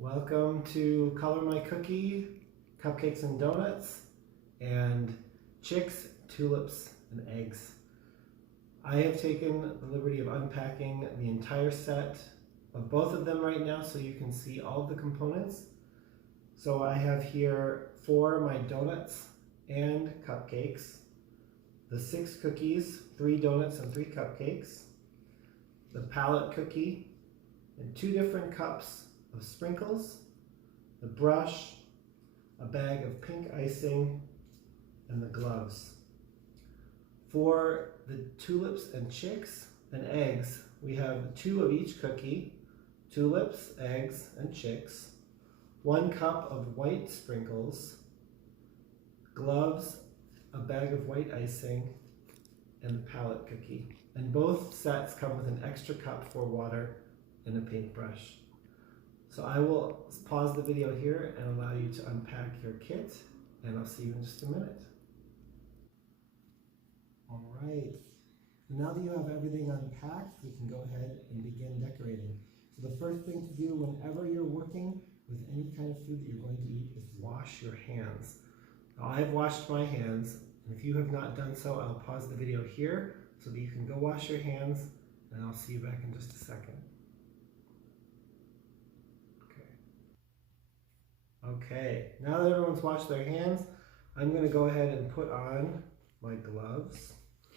Welcome to Color My Cookie, Cupcakes and Donuts, and Chicks, Tulips, and Eggs. I have taken the liberty of unpacking the entire set of both of them right now so you can see all of the components. So I have here 4 my donuts and cupcakes, the 6 cookies, 3 donuts and 3 cupcakes, the palette cookie, and 2 different cups of sprinkles, the brush, a bag of pink icing, and the gloves. For the tulips and chicks and eggs, we have 2 of each cookie, tulips, eggs, and chicks, 1 cup of white sprinkles, gloves, a bag of white icing, and the palette cookie. And both sets come with an extra cup for water and a paintbrush. So I will pause the video here and allow you to unpack your kit, and I'll see you in just a minute. All right, now that you have everything unpacked, we can go ahead and begin decorating. So the first thing to do whenever you're working with any kind of food that you're going to eat is wash your hands. Now, I've washed my hands, and if you have not done so, I'll pause the video here so that you can go wash your hands, and I'll see you back in just a second. Okay, now that everyone's washed their hands, I'm going to go ahead and put on my gloves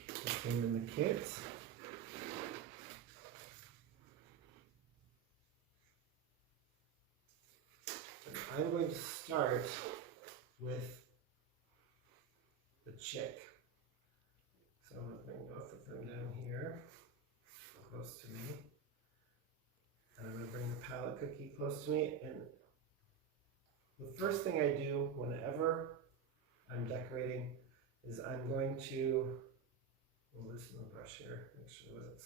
that came in the kit. And I'm going to start with the chick. So I'm going to bring both of them down here, close to me. And I'm going to bring the palette cookie close to me. And the first thing I do whenever I'm decorating is I'm going to loosen the brush here, make sure that it's,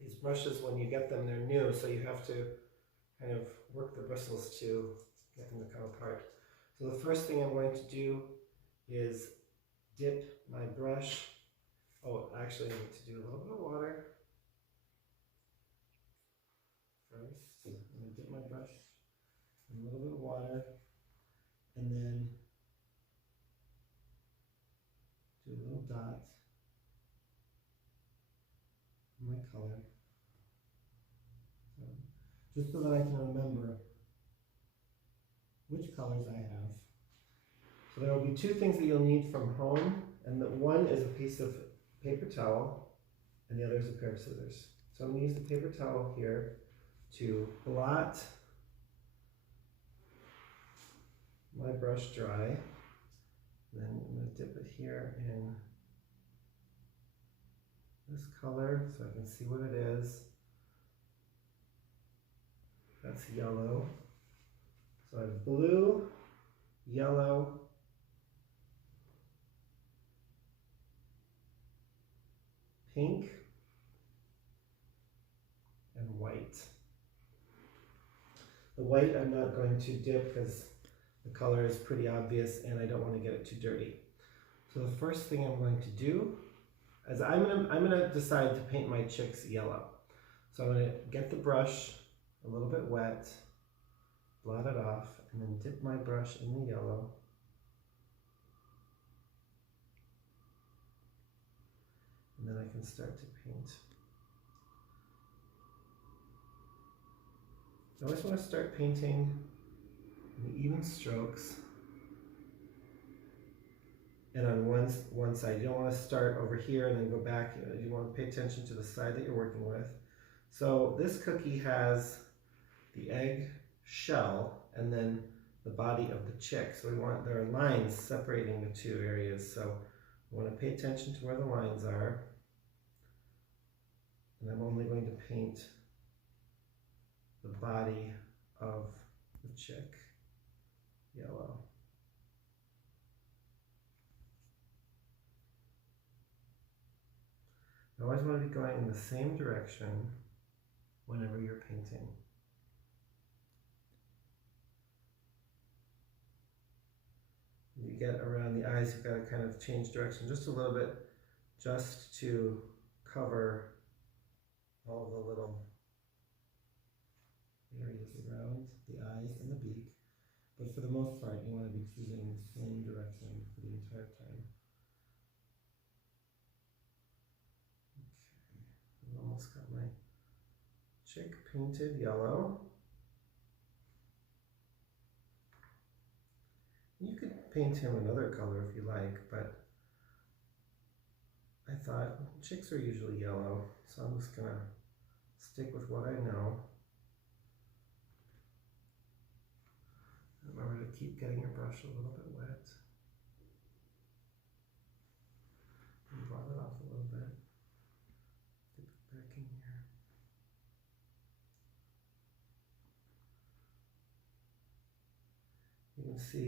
these brushes when you get them, they're new, so you have to kind of work the bristles to get them to come apart. So the first thing I'm going to do is dip my brush, actually I need to do a little bit of water first. I'm going to dip my brush a little bit of water, and then do a little dot for my color, just so that I can remember which colors I have. So there will be 2 things that you'll need from home, and the one is a piece of paper towel, and the other is a pair of scissors. So I'm going to use the paper towel here to blot my brush dry. Then I'm going to dip it here in this color so I can see what it is. That's yellow. So I have blue, yellow, pink, and white. The white I'm not going to dip because the color is pretty obvious and I don't want to get it too dirty. So the first thing I'm going to do is I'm gonna decide to paint my chicks yellow. So I'm gonna get the brush a little bit wet, blot it off, and then dip my brush in the yellow. And then I can start to paint. I always want to start painting in even strokes, and on one side. You don't want to start over here and then go back. You want to pay attention to the side that you're working with. So this cookie has the egg shell and then the body of the chick. So there are lines separating the 2 areas. So I want to pay attention to where the lines are, and I'm only going to paint the body of the chick yellow. You always want to be going in the same direction whenever you're painting. You get around the eyes, you've got to kind of change direction just a little bit, just to cover all the little areas the most part, you want to be choosing the same direction for the entire time. Okay, I've almost got my chick painted yellow. You could paint him another color if you like, but I thought chicks are usually yellow, so I'm just gonna stick with what I know. Remember to keep getting your brush a little bit wet. And blot it off a little bit. Dip it back in here. You can see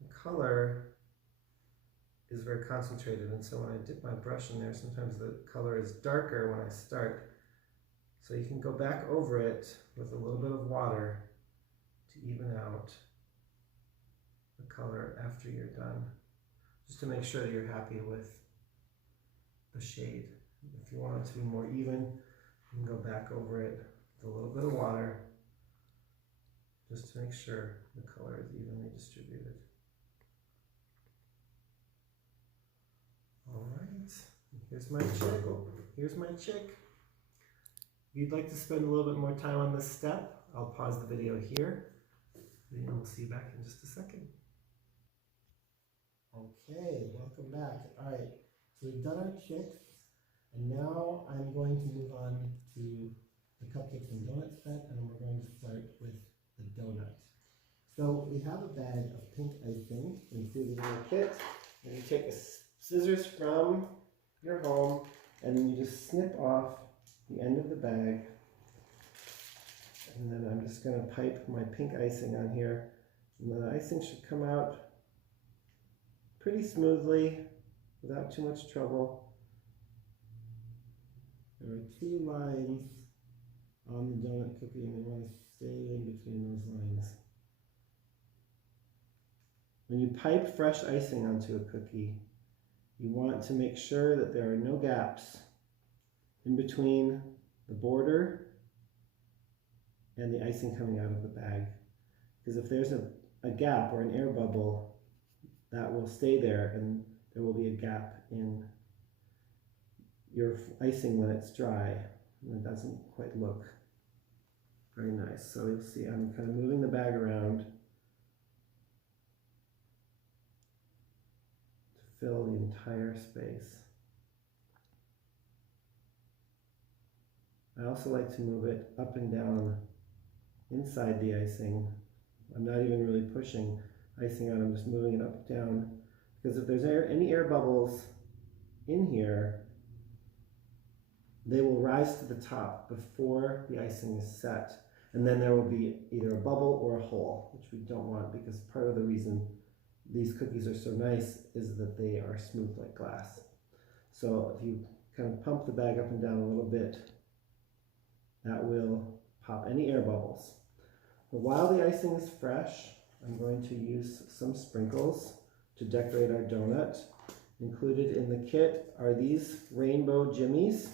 the color is very concentrated, and so when I dip my brush in there, sometimes the color is darker when I start. So you can go back over it with a little bit of water to even out the color after you're done, just to make sure that you're happy with the shade. If you want it to be more even, you can go back over it with a little bit of water, just to make sure the color is evenly distributed. All right, here's my chick. Here's my chick. If you'd like to spend a little bit more time on this step, I'll pause the video here, and we'll see you back in just a second. Okay, welcome back. All right, so we've done our chicks, and now I'm going to move on to the cupcakes and donuts set, and we're going to start with the donut. So we have a bag of pink icing included in the kit, and you take scissors from your home, and then you just snip off the end of the bag, and then I'm just going to pipe my pink icing on here, and the icing should come out pretty smoothly without too much trouble. There are 2 lines on the donut cookie, and we want to stay in between those lines. When you pipe fresh icing onto a cookie, you want to make sure that there are no gaps in between the border and the icing coming out of the bag. Because if there's a gap or an air bubble, that will stay there, and there will be a gap in your icing when it's dry, and it doesn't quite look very nice. So you'll see I'm kind of moving the bag around to fill the entire space. I also like to move it up and down inside the icing. I'm not even really pushing icing on, I'm just moving it up and down, because if there's any air bubbles in here, they will rise to the top before the icing is set, and then there will be either a bubble or a hole, which we don't want, because part of the reason these cookies are so nice is that they are smooth like glass. So if you kind of pump the bag up and down a little bit, that will pop any air bubbles. But while the icing is fresh, I'm going to use some sprinkles to decorate our donut. Included in the kit are these rainbow jimmies,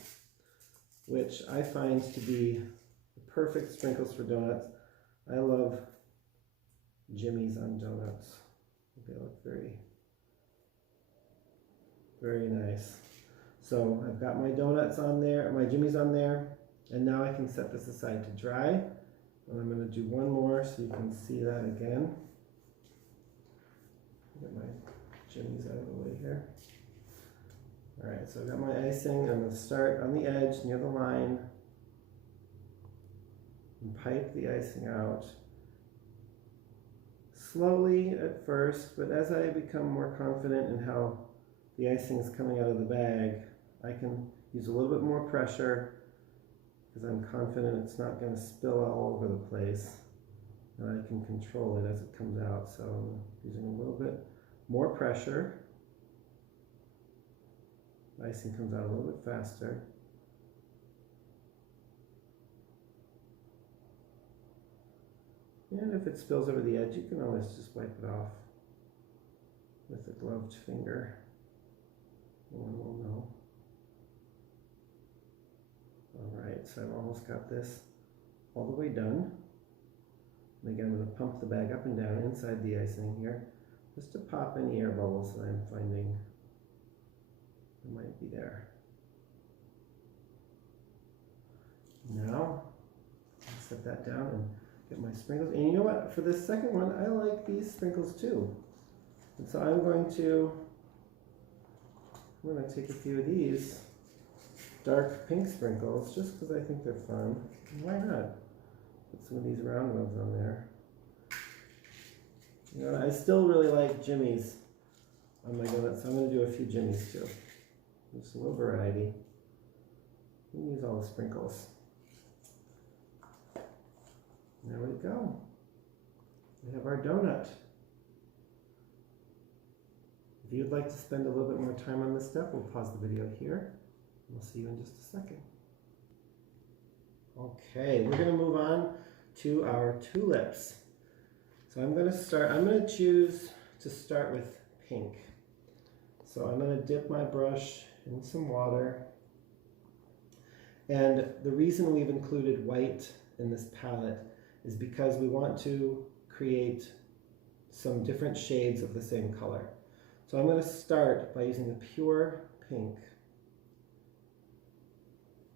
which I find to be the perfect sprinkles for donuts. I love jimmies on donuts. They look very, very nice. So I've got my donuts on there, my jimmies on there, and now I can set this aside to dry. And I'm going to do one more so you can see that again. Get my jimmies out of the way here. Alright, so I've got my icing. I'm going to start on the edge near the line and pipe the icing out. Slowly at first, but as I become more confident in how the icing is coming out of the bag, I can use a little bit more pressure, because I'm confident it's not going to spill all over the place, and I can control it as it comes out. So I'm using a little bit more pressure. The icing comes out a little bit faster. And if it spills over the edge, you can always just wipe it off with a gloved finger. No one will know. Alright, so I've almost got this all the way done. And again, I'm going to pump the bag up and down inside the icing here, just to pop any air bubbles that I'm finding that might be there. Now, I'll set that down and get my sprinkles. And you know what? For this second one, I like these sprinkles too. And so I'm going to take a few of these dark pink sprinkles just because I think they're fun. Why not? Put some of these round ones on there. You know, I still really like jimmies on my donuts, so I'm going to do a few jimmies too. Just a little variety. We can use all the sprinkles. There we go. We have our donut. If you'd like to spend a little bit more time on this step, we'll pause the video here. We'll see you in just a second. Okay, we're going to move on to our tulips. So I'm going to choose to start with pink. So I'm going to dip my brush in some water. And the reason we've included white in this palette is because we want to create some different shades of the same color. So I'm going to start by using a pure pink.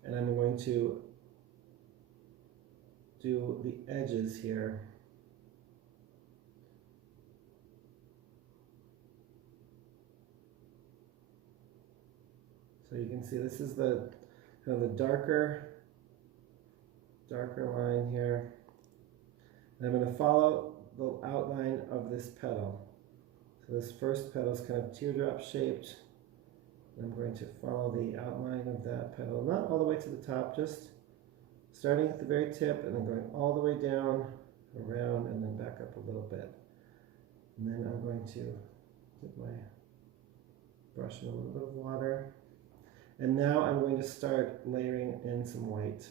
And I'm going to do the edges here. So you can see this is the kind of the darker line here. And I'm going to follow the outline of this petal. So this first petal is kind of teardrop shaped. I'm going to follow the outline of that petal, not all the way to the top, just starting at the very tip and then going all the way down, around, and then back up a little bit. And then I'm going to dip my brush in a little bit of water. And now I'm going to start layering in some white.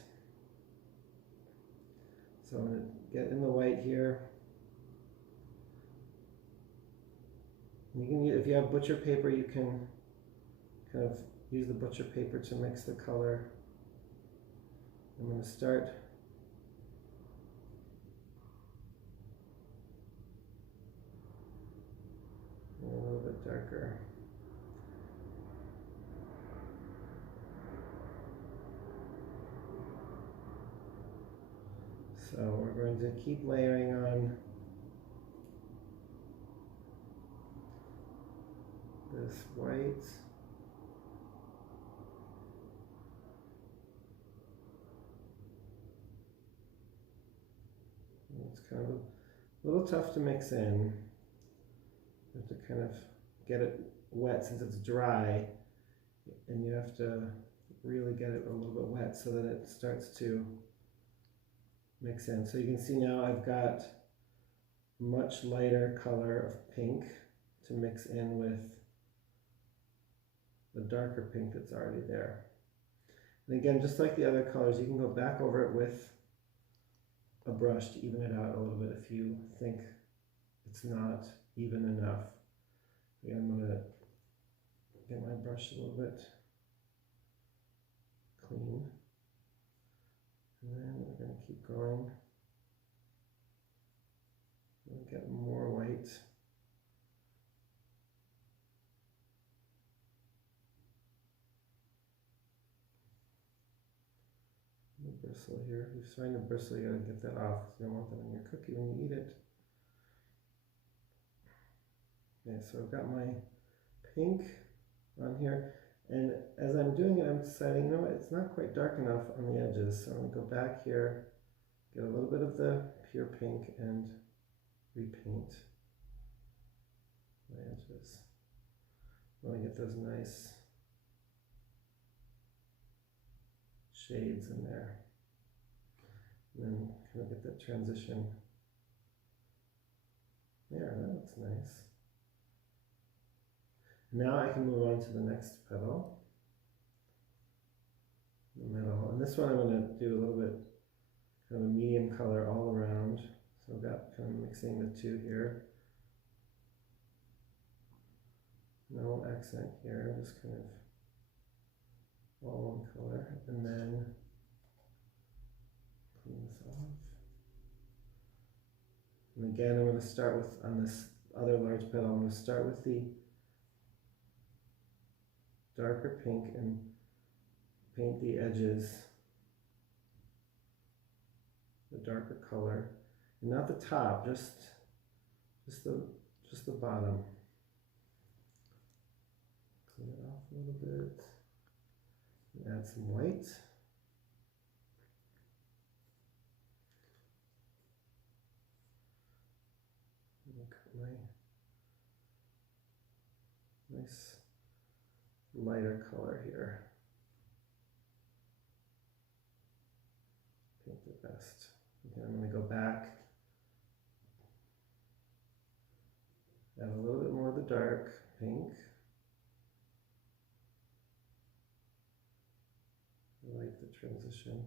So I'm going to get in the white here. And you can use, if you have butcher paper, you can kind of use the butcher paper to mix the color. I'm going to start a little bit darker. So we're going to keep layering on this white. It's kind of a little tough to mix in. You have to kind of get it wet since it's dry, and you have to really get it a little bit wet so that it starts to mix in. So you can see now I've got much lighter color of pink to mix in with the darker pink that's already there. And again, just like the other colors, you can go back over it with a brush to even it out a little bit if you think it's not even enough. Again, I'm going to get my brush a little bit clean. And then we're going to keep going. We'll get more white. The bristle here. If you're starting to bristle, you got to get that off because you don't want that on your cookie when you eat it. Okay, so I've got my pink on here. And as I'm doing it, I'm deciding, you know what, it's not quite dark enough on the edges. So I'm going to go back here, get a little bit of the pure pink and repaint my edges. I want to get those nice shades in there. And then kind of get that transition. There, that looks nice. Now I can move on to the next petal, the middle. And this one I'm going to do a little bit kind of a medium color all around. So I've got kind of mixing the two here. No accent here, just kind of all one color. And then clean this off. And again, I'm going to start with, on this other large petal, I'm going to start with the darker pink and paint the edges the darker color, and not the top, just the bottom. Clean it off a little bit. And add some white. Got my nice lighter color here. Paint the best. Okay, I'm going to go back, add a little bit more of the dark pink. I like the transition.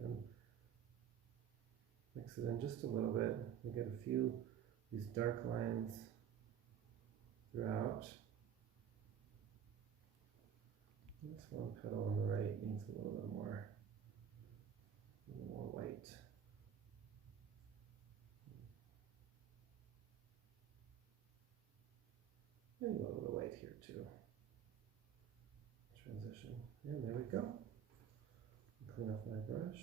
Kind of mix it in just a little bit. We get a few these dark lines throughout. This one petal on the right needs a little bit more white. Maybe a little bit of white here too. Transition. And there we go. Clean off my brush.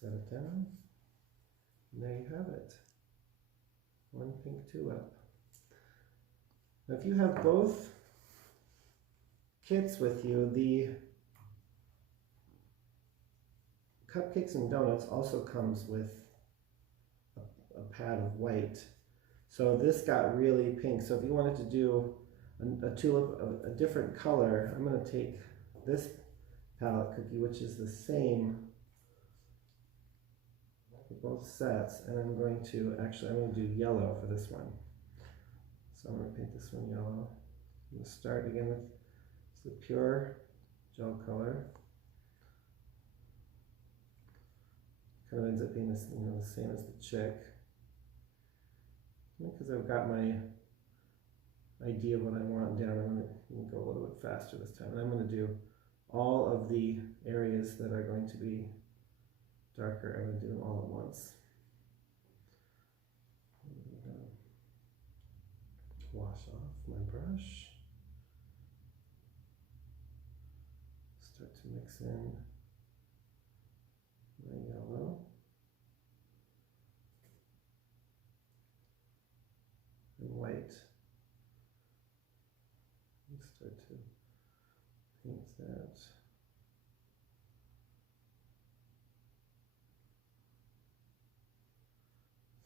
Set it down. And there you have it. One pink tulip. Now if you have both kits with you, the Cupcakes and Donuts also comes with a pad of white. So this got really pink. So if you wanted to do a tulip of a different color, I'm going to take this palette cookie, which is the same for both sets, and I'm going to do yellow for this one. So I'm going to paint this one yellow. I'm going to start again with the pure gel color. Kind of ends up being this, the same as the chick, because I've got my idea of what I want down. I'm going to go a little bit faster this time, and I'm going to do all of the areas that are going to be darker. I'm going to do them all at once. Wash off my brush. Start to mix in my yellow. And white. And start to paint that.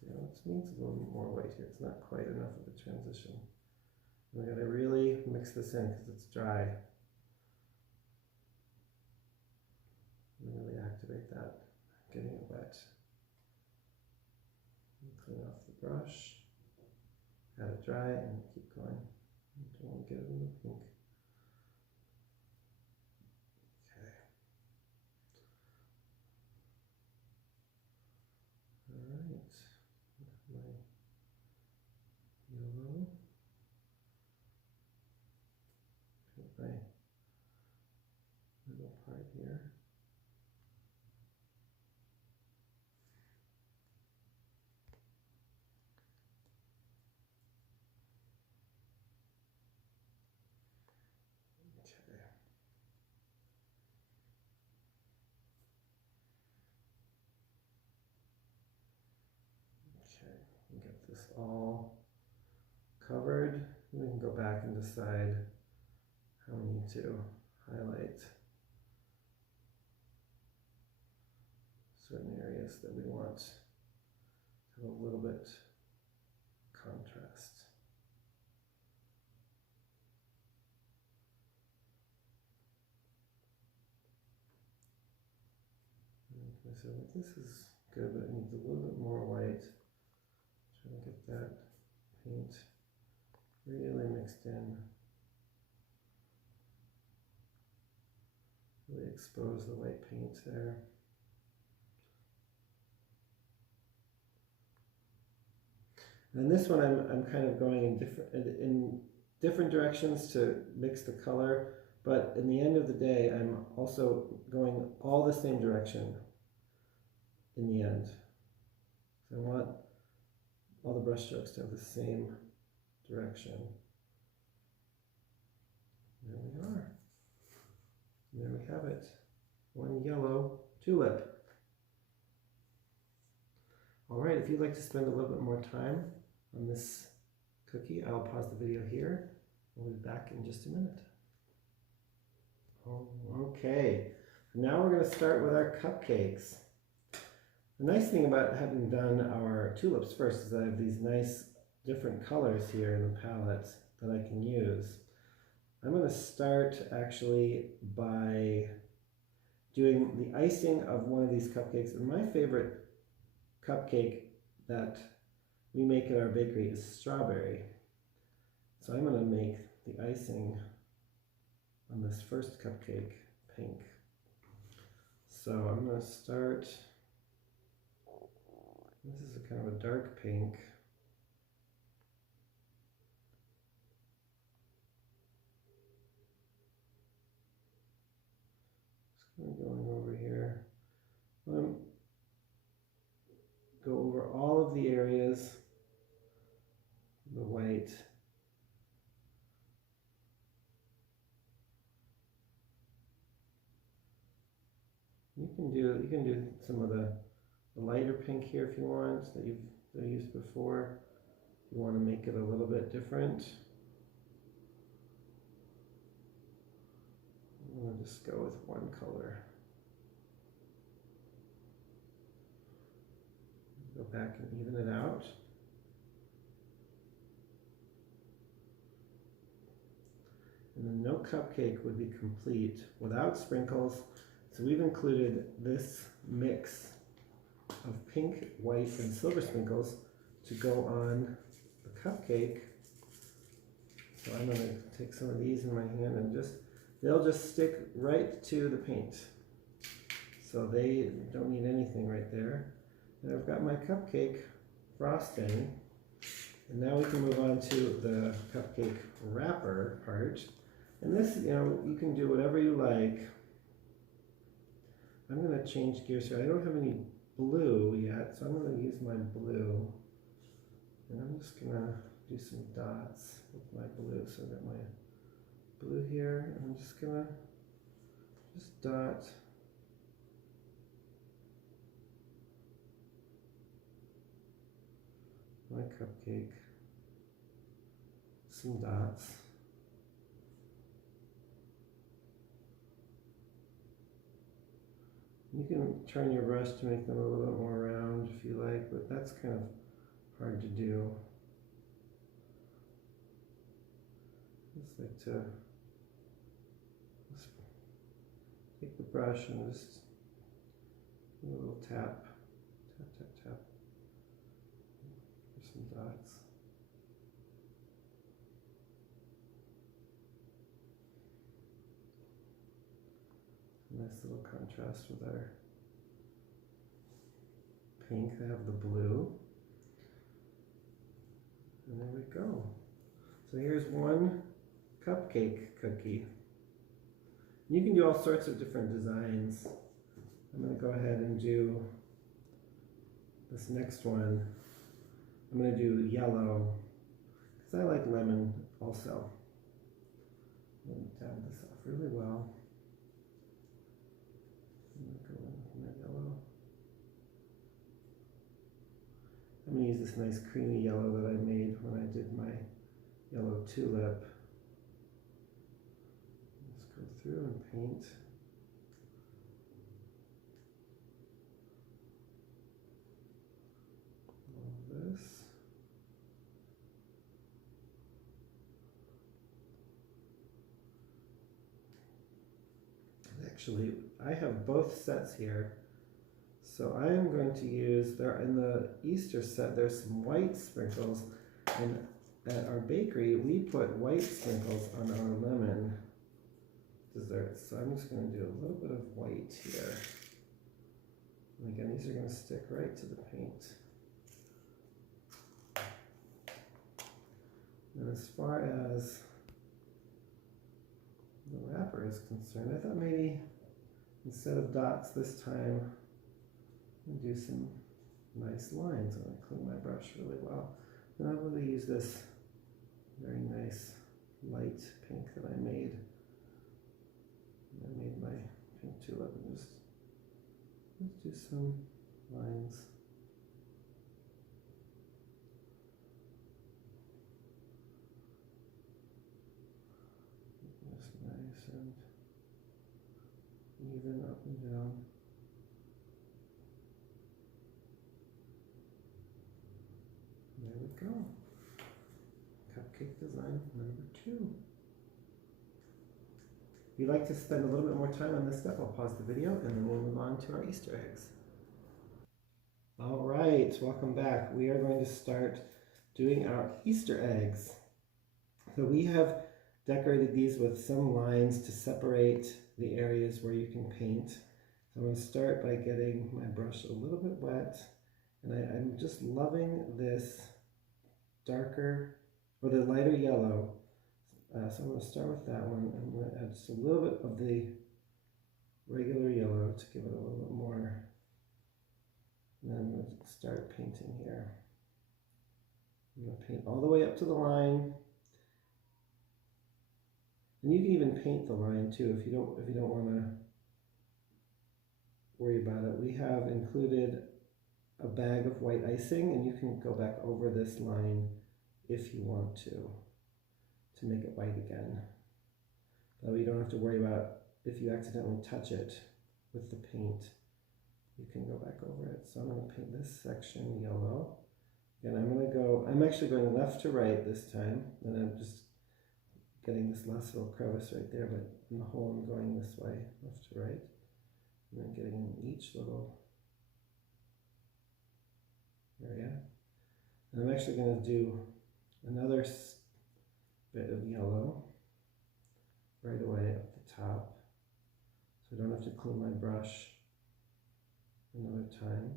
See, it needs a little more white here. It's not quite enough of a transition. And we got to really mix this in because it's dry. And really activate that, getting it wet. And clean off the brush. Let it dry and keep going. Don't want to get it in the pink. Okay. Alright. My yellow. Paint my middle part here. Get this all covered. We can go back and decide how we need to highlight certain areas that we want to have a little bit contrast. Okay, so this is good, but it needs a little bit more white. Trying to get that paint really mixed in. Really expose the white paint there. And this one I'm kind of going in different directions to mix the color, but in the end of the day I'm also going all the same direction in the end. So I want all the brush strokes to have the same direction. There we are. And there we have it. One yellow tulip. All right, if you'd like to spend a little bit more time on this cookie, I'll pause the video here. We'll be back in just a minute. Okay, now we're going to start with our cupcakes. The nice thing about having done our tulips first is that I have these nice different colors here in the palette that I can use. I'm going to start actually by doing the icing of one of these cupcakes. And my favorite cupcake that we make at our bakery is strawberry. So I'm going to make the icing on this first cupcake pink. So I'm going to start, this is a kind of a dark pink. Just kind of going over here. Go over all of the areas, the white. You can do some of the lighter pink here if you want that you've used before. If you want to make it a little bit different. I'm going to just go with one color. Go back and even it out. And then no cupcake would be complete without sprinkles. So we've included this mix of pink, white, and silver sprinkles to go on the cupcake. So I'm going to take some of these in my hand and they'll just stick right to the paint. So they don't need anything right there. And I've got my cupcake frosting. And now we can move on to the cupcake wrapper part. And this, you can do whatever you like. I'm going to change gears here. I don't have any blue yet, so I'm going to use my blue. And I'm just going to do some dots with my blue. So I've got my blue here, and I'm just going to dot my cupcake, some dots. You can turn your brush to make them a little bit more round if you like, but that's kind of hard to do. Just like to take the brush and just do a little tap, tap, tap, tap. For some dots. Nice little contrast with our pink. I have the blue. And there we go. So here's one cupcake cookie. You can do all sorts of different designs. I'm going to go ahead and do this next one. I'm going to do yellow because I like lemon also. I'm going to dab this off really well. I'm going to use this nice creamy yellow that I made when I did my yellow tulip. Let's go through and paint. All of this. And actually, I have both sets here. So I am going to use, in the Easter set, there's some white sprinkles, and at our bakery, we put white sprinkles on our lemon desserts. So I'm just going to do a little bit of white here. And again, these are going to stick right to the paint. And as far as the wrapper is concerned, I thought maybe instead of dots this time, and do some nice lines. I'm going to clean my brush really well. Then I'm going to use this very nice light pink that I made. I made my pink tulip and just let's do some lines. This nice and even up and down. There we go. Cupcake design number 2. If you'd like to spend a little bit more time on this stuff, I'll pause the video and then we'll move on to our Easter eggs. All right, welcome back. We are going to start doing our Easter eggs. So we have decorated these with some lines to separate the areas where you can paint. So I'm going to start by getting my brush a little bit wet, and I'm just loving this darker, or the lighter yellow. So I'm going to start with that one, and I'm going to add just a little bit of the regular yellow to give it a little bit more. And then I'm going to start painting here. I'm going to paint all the way up to the line. And you can even paint the line too if you don't want to worry about it. We have included a bag of white icing, and you can go back over this line if you want to make it white again. Though you don't have to worry about if you accidentally touch it with the paint. You can go back over it. So I'm going to paint this section yellow. Again, I'm actually going left to right this time, and I'm just getting this last little crevice right there, but in the hole I'm going this way, left to right. And then getting in each little area. And I'm actually going to do another bit of yellow right away up the top, so I don't have to clean my brush another time.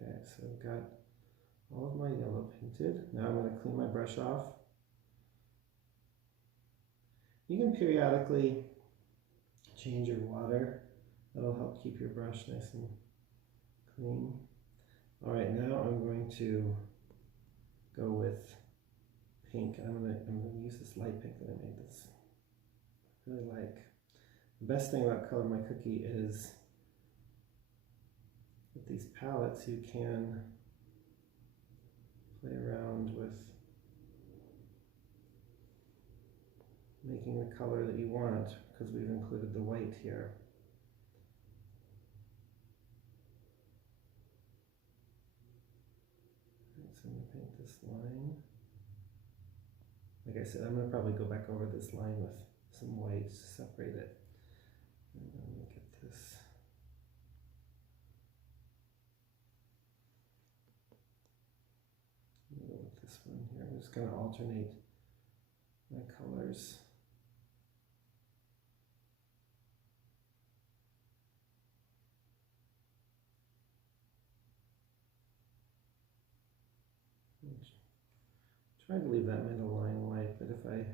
Okay, so I've got all of my yellow painted. Now I'm going to clean my brush off. You can periodically change your water. That'll help keep your brush nice and clean. All right, now I'm going to go with pink. I'm going to use this light pink that I made this I really like. The best thing about Color My Cookie is with these palettes you can play around with making the color that you want, because we've included the white here. Right, so I'm going to paint this line. Like I said, I'm going to probably go back over this line with some white to separate it. And then I'm going to get this. I'm going to go with this one here. I'm just going to alternate my colors. Try to leave that middle line white, but if I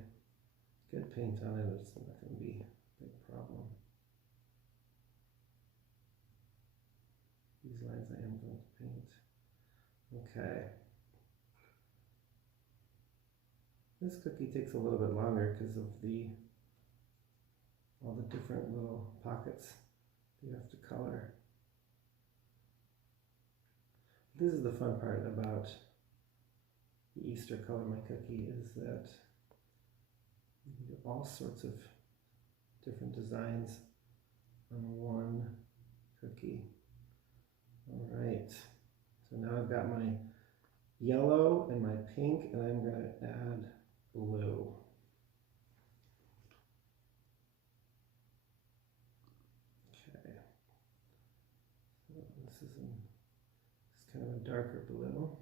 get paint on it, it's not going to be a big problem. These lines I am going to paint. Okay. This cookie takes a little bit longer because of all the different little pockets you have to color. This is the fun part about the Easter Color My Cookie, is that you can do all sorts of different designs on one cookie. All right, so now I've got my yellow and my pink, and I'm going to add blue. Okay, so this is kind of a darker blue.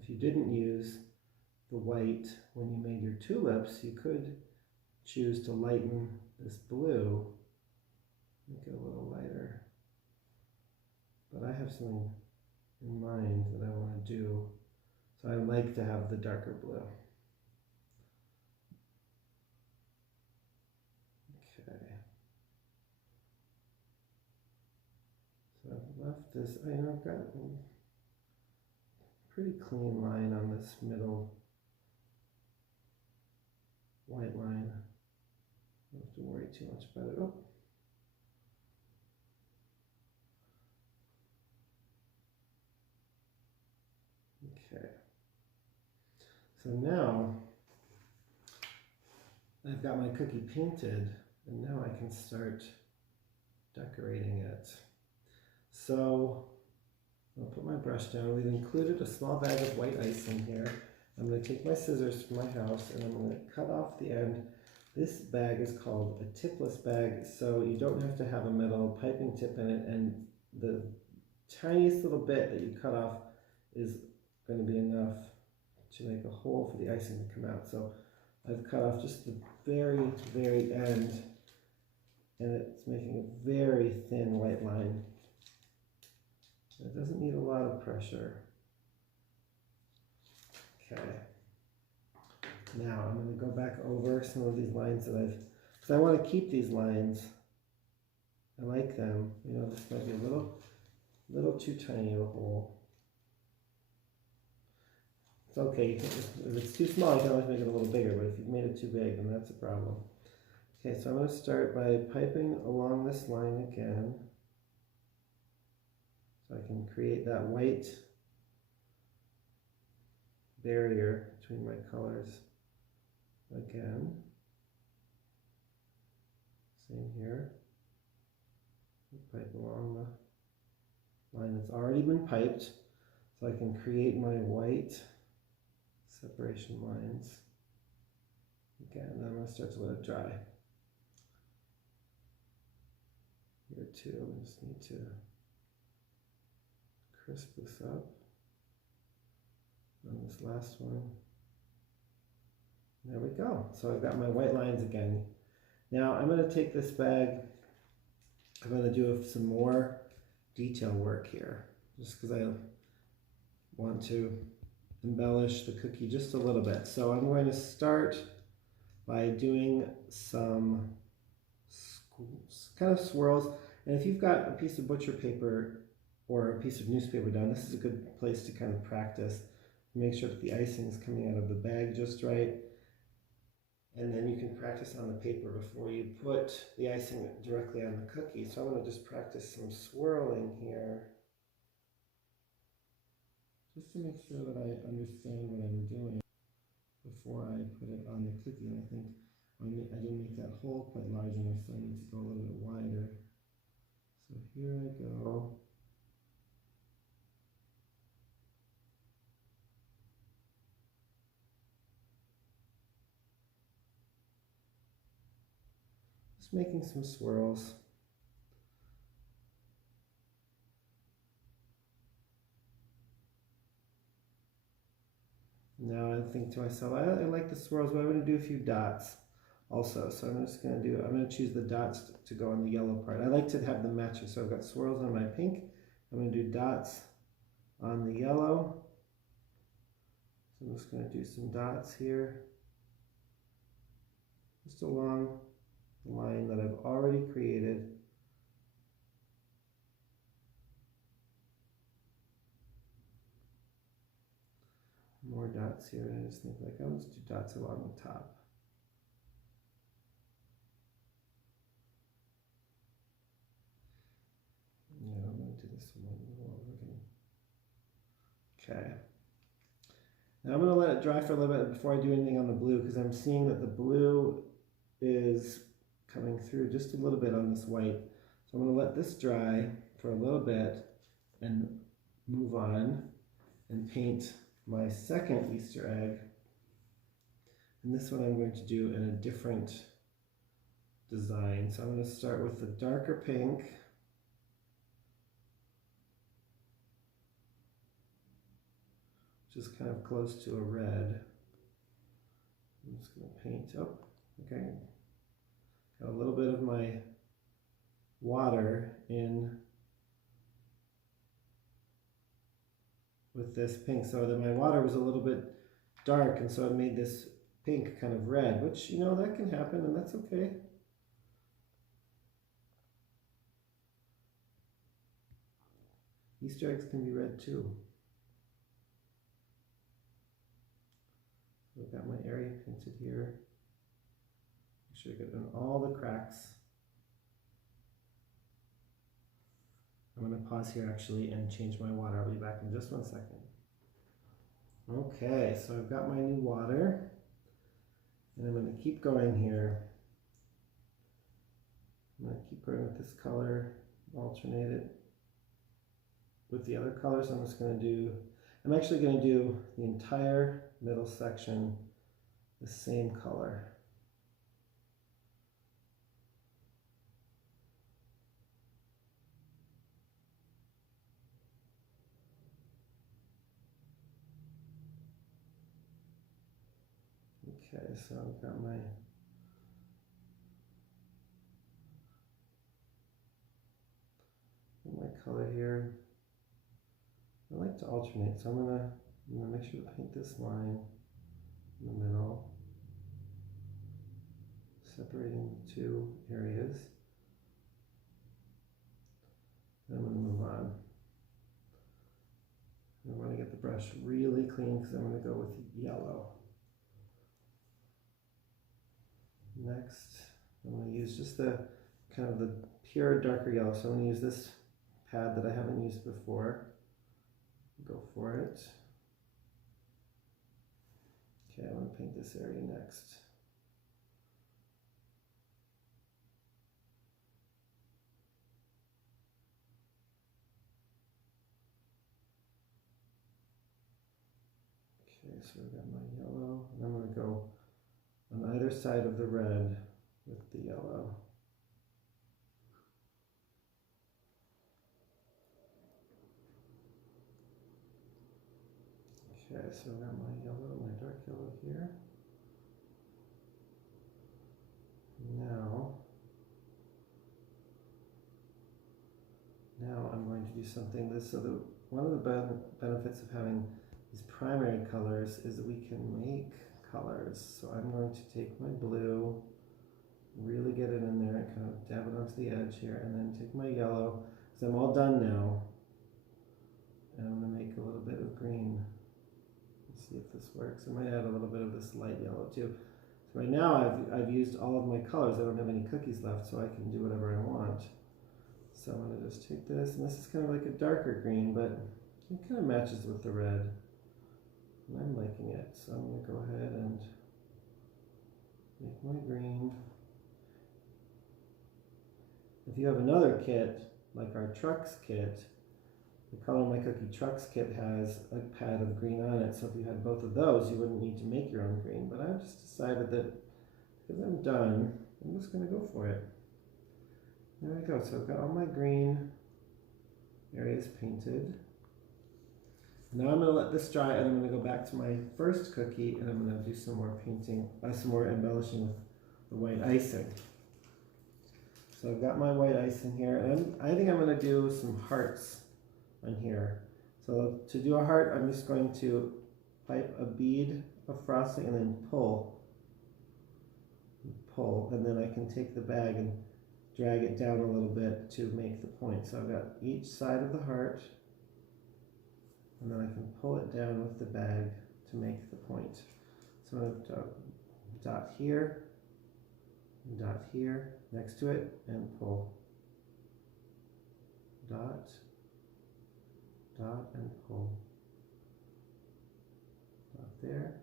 If you didn't use the white when you made your tulips, you could choose to lighten this blue, make it a little lighter. But I have have something in mind that I want to do. So I like to have the darker blue. Okay. So I've left this, I've got a pretty clean line on this middle white line. I don't have to worry too much about it. Oh. Okay. So now I've got my cookie painted, and now I can start decorating it. So I'll put my brush down. We've included a small bag of white ice in here. I'm going to take my scissors from my house and I'm going to cut off the end. This bag is called a tipless bag, so you don't have to have a metal piping tip in it, and the tiniest little bit that you cut off is going to be enough to make a hole for the icing to come out. So I've cut off just the very, very end, and it's making a very thin white line. It doesn't need a lot of pressure. Okay. Now I'm going to go back over some of these lines that because I want to keep these lines. I like them. You know, this might be a little too tiny of a hole. It's okay. If it's too small, you can always make it a little bigger, but if you've made it too big, then that's a problem. Okay, so I'm going to start by piping along this line again. So I can create that white barrier between my colors again. Same here. Pipe along the line that's already been piped, so I can create my white separation lines. Again, then I'm going to start to let it dry. Here too, I just need to crisp this up on this last one. There we go. So I've got my white lines again. Now I'm going to take this bag, I'm going to do some more detail work here, just because I want to embellish the cookie just a little bit. So I'm going to start by doing some kind of swirls. And if you've got a piece of butcher paper or a piece of newspaper down, this is a good place to kind of practice. Make sure that the icing is coming out of the bag just right. And then you can practice on the paper before you put the icing directly on the cookie. So I'm going to just practice some swirling here, just to make sure that I understand what I'm doing before I put it on the cookie. And I think I didn't make that hole quite large enough, so I need to go a little bit wider. So here I go. Just making some swirls. Now I think to myself, I like the swirls, but I'm going to do a few dots also. So I'm going to choose the dots to go on the yellow part. I like to have them matching. So I've got swirls on my pink. I'm going to do dots on the yellow. So I'm just going to do some dots here, just along the line that I've already created. More dots here, and I just think like I'll just do dots along the top. Yeah, I'm going to do this one all over again. Okay. Now I'm going to let it dry for a little bit before I do anything on the blue, because I'm seeing that the blue is coming through just a little bit on this white. So I'm going to let this dry for a little bit and move on and paint my second Easter egg. And this one I'm going to do in a different design. So I'm going to start with the darker pink. Which is kind of close to a red. I'm just going to paint, okay. Got a little bit of my water in with this pink, so that my water was a little bit dark, and so it made this pink kind of red, which, you know, that can happen, and that's okay. Easter eggs can be red too. I've got my area painted here. Make sure I get in all the cracks. I'm going to pause here actually and change my water. I'll be back in just 1 second. Okay, so I've got my new water, and I'm going to keep going here. I'm going to keep going with this color, alternate it with the other colors. I'm actually going to do the entire middle section the same color. Okay, so I've got my color here. I like to alternate, so I'm gonna make sure to paint this line in the middle, separating the two areas. Then I'm going to move on. I want to get the brush really clean because I'm going to go with yellow. Next, I'm going to use just the kind of the pure darker yellow. So I'm going to use this pad that I haven't used before. Go for it. Okay, I want to paint this area next. Okay, so I've got my yellow, and I'm going to go on either side of the red with the yellow. Okay, so I've got my yellow, my dark yellow here. Now I'm going to do something. One of the benefits of having these primary colors is that we can make colors. So I'm going to take my blue, really get it in there, and kind of dab it onto the edge here, and then take my yellow, because I'm all done now. And I'm going to make a little bit of green. Let's see if this works. I might add a little bit of this light yellow too. So right now I've used all of my colors. I don't have any cookies left, so I can do whatever I want. So I'm going to just take this, and this is kind of like a darker green, but it kind of matches with the red. And I'm liking it, so I'm going to go ahead and make my green. If you have another kit, like our Trucks kit, the Color My Cookie Trucks kit has a pad of green on it, so if you had both of those, you wouldn't need to make your own green. But I've just decided that because I'm done, I'm just going to go for it. There we go, so I've got all my green areas painted. Now I'm going to let this dry, and I'm going to go back to my first cookie, and I'm going to do some more painting, some more embellishing with the white icing. So I've got my white icing here, and I think I'm going to do some hearts on here. So to do a heart, I'm just going to pipe a bead of frosting and then pull, and then I can take the bag and drag it down a little bit to make the point. So I've got each side of the heart, and then I can pull it down with the bag to make the point. So I'm going to dot here, next to it, and pull. Dot, and pull. Dot there,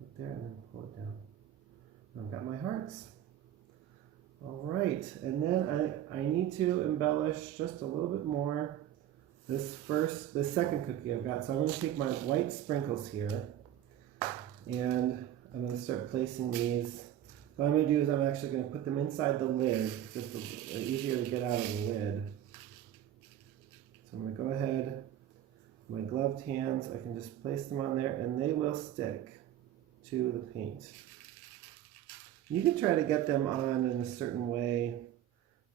and then pull it down. I've got my hearts. All right, and then I need to embellish just a little bit more the second cookie I've got. So I'm going to take my white sprinkles here, and I'm going to start placing these. What I'm going to do is I'm actually going to put them inside the lid, just easier to get out of the lid. So I'm going to go ahead, my gloved hands, I can just place them on there, and they will stick to the paint. You can try to get them on in a certain way.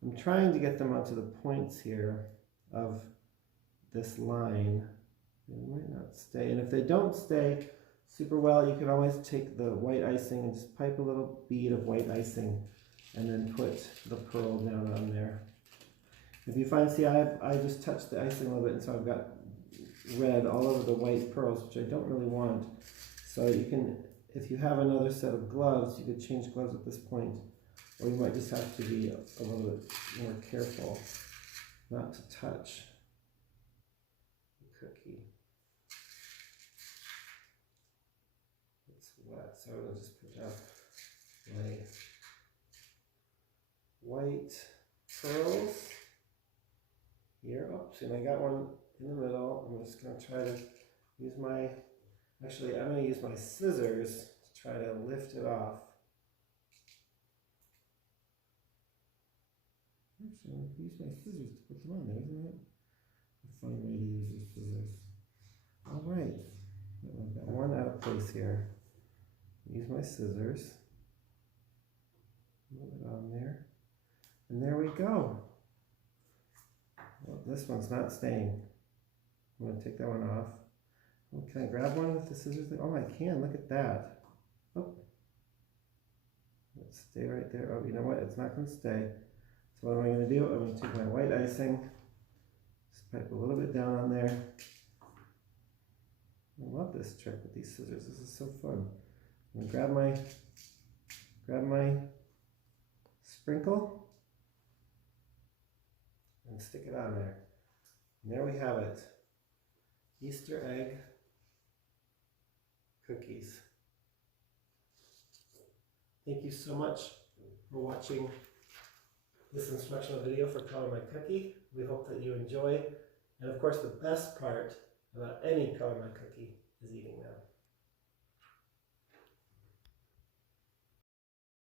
I'm trying to get them onto the points here of this line They might not stay. And if they don't stay super well, you can always take the white icing and just pipe a little bead of white icing and then put the pearl down on there. If you find, see, I just touched the icing a little bit, and so I've got red all over the white pearls, which I don't really want. So you can, if you have another set of gloves, you could change gloves at this point, or you might just have to be a little bit more careful not to touch the cookie. It's wet, so I'm going to just put down my white pearls here. Oh, see, I got one in the middle. I'm just going to try to use my, actually I'm going to use my scissors to try to lift it off. Actually, I'm going to use my scissors to put them on there, isn't it? A fun way to use your scissors. Alright, I've got one out of place here. Use my scissors. Move it on there. And there we go. Well, this one's not staying. I'm going to take that one off. Oh, can I grab one with the scissors? Oh, I can. Look at that. Oh. Let's stay right there. Oh, you know what? It's not going to stay. So what am I going to do? I'm going to take my white icing, just pipe a little bit down on there. I love this trick with these scissors. This is so fun. I'm going to grab my sprinkle and stick it on there. And there we have it. Easter egg cookies. Thank you so much for watching this instructional video for Color My Cookie. We hope that you enjoy. And of course, the best part about any Color My Cookie is eating them.